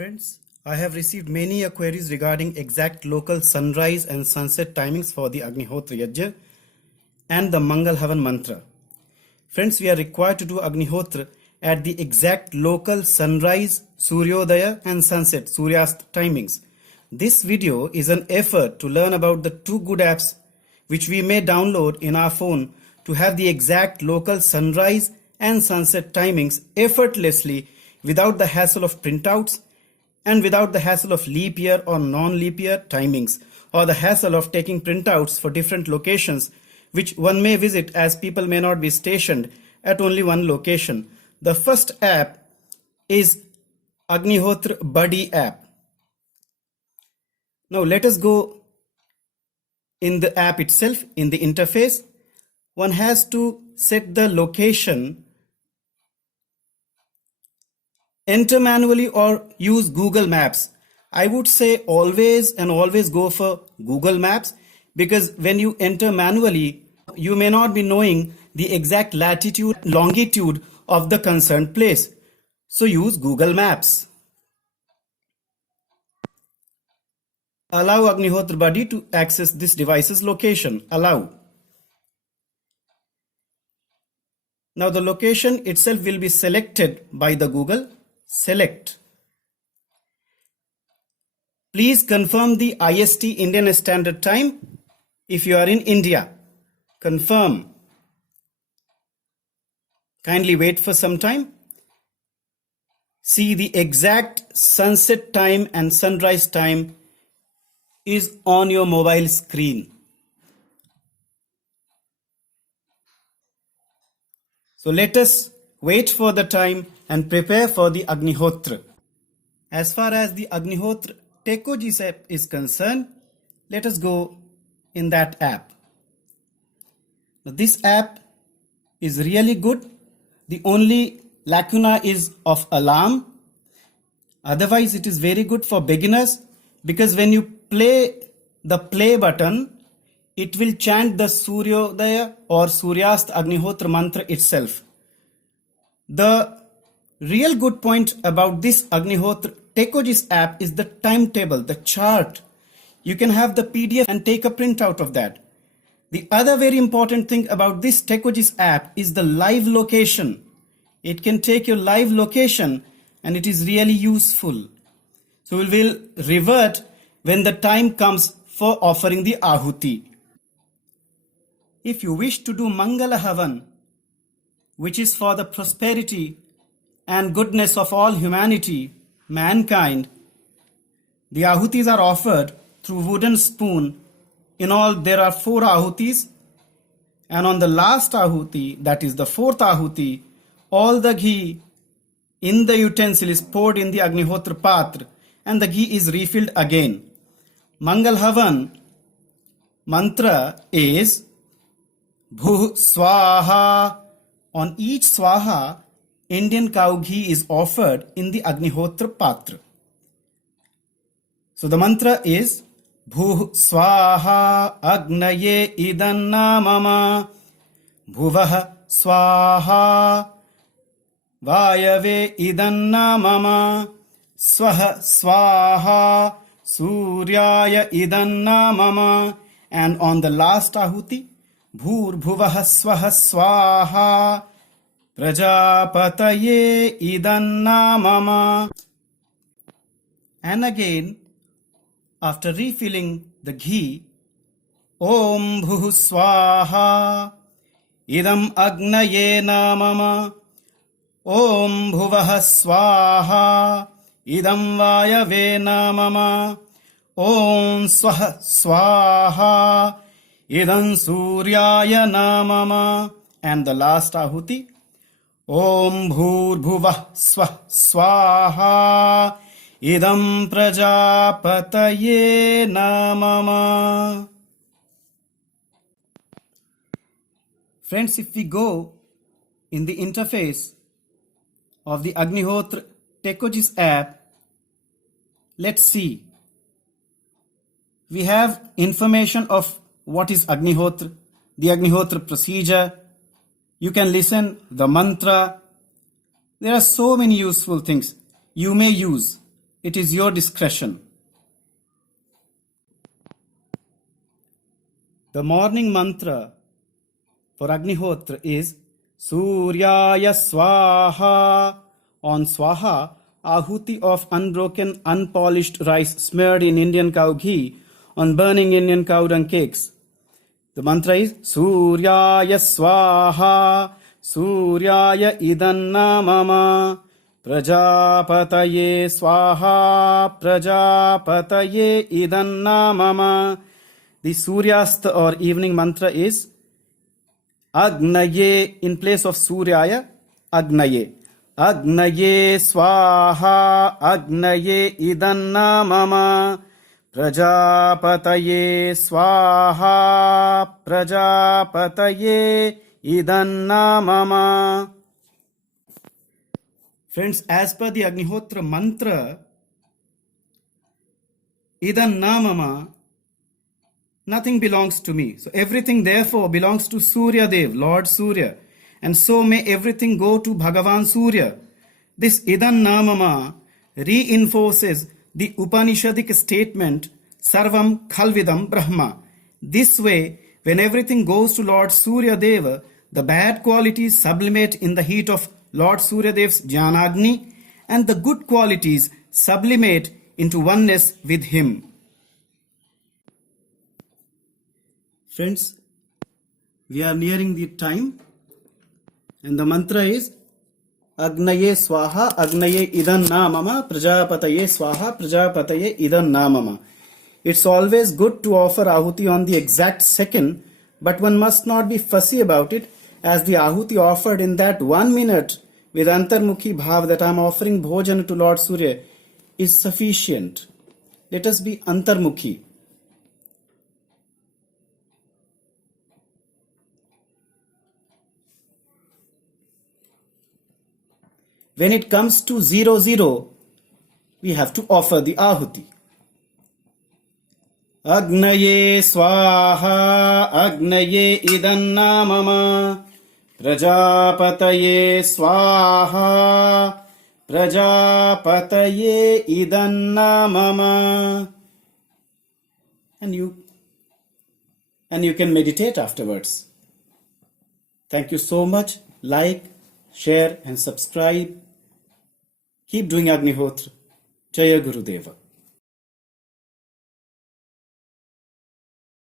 Friends, I have received many queries regarding exact local sunrise and sunset timings for the Agnihotra Yajyan and the Mangala Hawanam mantra. Friends, we are required to do Agnihotra at the exact local sunrise, Sooryodaya and sunset, Sooryaasta timings. This video is an effort to learn about the two good apps which we may download in our phone to have the exact local sunrise and sunset timings effortlessly without the hassle of printouts and without the hassle of leap year or non-leap year timings or the hassle of taking printouts for different locations which one may visit as people may not be stationed at only one location. The first app is Agnihotra Buddy app. Now let us go in the app itself, in the interface. One has to set the location, enter manually or use Google Maps. I would say always go for Google Maps, because when you enter manually, you may not be knowing the exact latitude, longitude of the concerned place. So use Google Maps. Allow Agnihotra Buddy to access this device's location. Allow. Now the location itself will be selected by the Google. Select. Please confirm the IST Indian Standard Time if you are in India. Confirm. Kindly wait for some time. See, the exact sunset time and sunrise time is on your mobile screen. So let us wait for the time and prepare for the Agnihotra. As far as the Agnihotra TECOGIS app is concerned, let us go in that app. Now, this app is really good. The only lacuna is of alarm. Otherwise, it is very good for beginners, because when you play the play button, it will chant the Sooryodaya or Sooryaasta Agnihotra mantra itself. The real good point about this Agnihotra TECOGIS app is the timetable, the chart. You can have the PDF and take a printout of that. The other very important thing about this TECOGIS app is the live location. It can take your live location and it is really useful. So we will revert when the time comes for offering the Ahuti. If you wish to do Mangala Hawanam, which is for the prosperity and goodness of all humanity, mankind, the Ahutis are offered through wooden spoon. In all, there are 4 Ahutis, and on the last Ahuti, that is the 4th Ahuti, all the ghee in the utensil is poured in the Agnihotra Paatra, and the ghee is refilled again. Mangala Hawanam mantra is Bhuh Swaha. On each Swaha, Indian cow ghee is offered in the Agnihotra Paatra. So the mantra is Bhuh Swaha Agnaye Idanna Mama Bhuvah Swaha Vayave Idanna Mama Swaha Swaha Suryaya Idanna Mama. And on the last Ahuti, Bhur Bhuvah Swaha Swaha Prajapataye Idanna Mama. And again, after refilling the ghee, Om Bhuh Swaha Idam Agnaye Mama Om Bhuvah Swaha Idam Vayave Mama Om Swaha Swaha Idam Suryaya Mama. And the last Ahuti, Om Bhur Bhuvah Swaha Idam Prajapataye Mama. Friends, if we go in the interface of the Agnihotra TECOGIS app, let's see. We have information of what is Agnihotra, the Agnihotra procedure. You can listen the mantra. There are so many useful things you may use. it is your discretion. The morning mantra for Agnihotra is Sooryodaya-Swaha. On Swaha, ahuti of unbroken, unpolished rice smeared in Indian cow ghee on burning Indian Cowdung Cakes. The mantra is Sooryaya-Swaha, Suryaya idanna mama, Prajapataye Swaha, Prajapataye idanna mama. The Suryasta or evening mantra is Agnaye in place of Suryaya, Agnaye. Agnaye Swaha, Agnaye idanna mama, Prajapataye Swaha, Prajapataye idanna mama. Friends, as per the Agnihotra mantra, idanna mama, nothing belongs to me. So everything therefore belongs to Surya Dev, Lord Surya. And so may everything go to Bhagavan Surya. This idanna mama reinforces the Upanishadic statement Sarvam Khalvidam Brahma. This way, when everything goes to Lord Surya Deva, the bad qualities sublimate in the heat of Lord Surya Dev's Jnanagni, and the good qualities sublimate into oneness with him. Friends, we are nearing the time, and the mantra is Agnaye Swaha, Agnaye idanna mama, Prajapataye Swaha, Prajapataye idanna mama. It's always good to offer ahuti on the exact second, but one must not be fussy about it, as the ahuti offered in that 1 minute with antarmukhi bhav that I am offering bhojan to Lord Surya is sufficient. Let us be antarmukhi. When it comes to 0-0, we have to offer the ahuti. Agnaye Swaha, Agnaye idanna mama, Prajapataye Swaha, Prajapataye idanna mama. And you can meditate afterwards. Thank you so much. Like, share and subscribe. Keep doing Agnihotra. Jaya Gurudeva.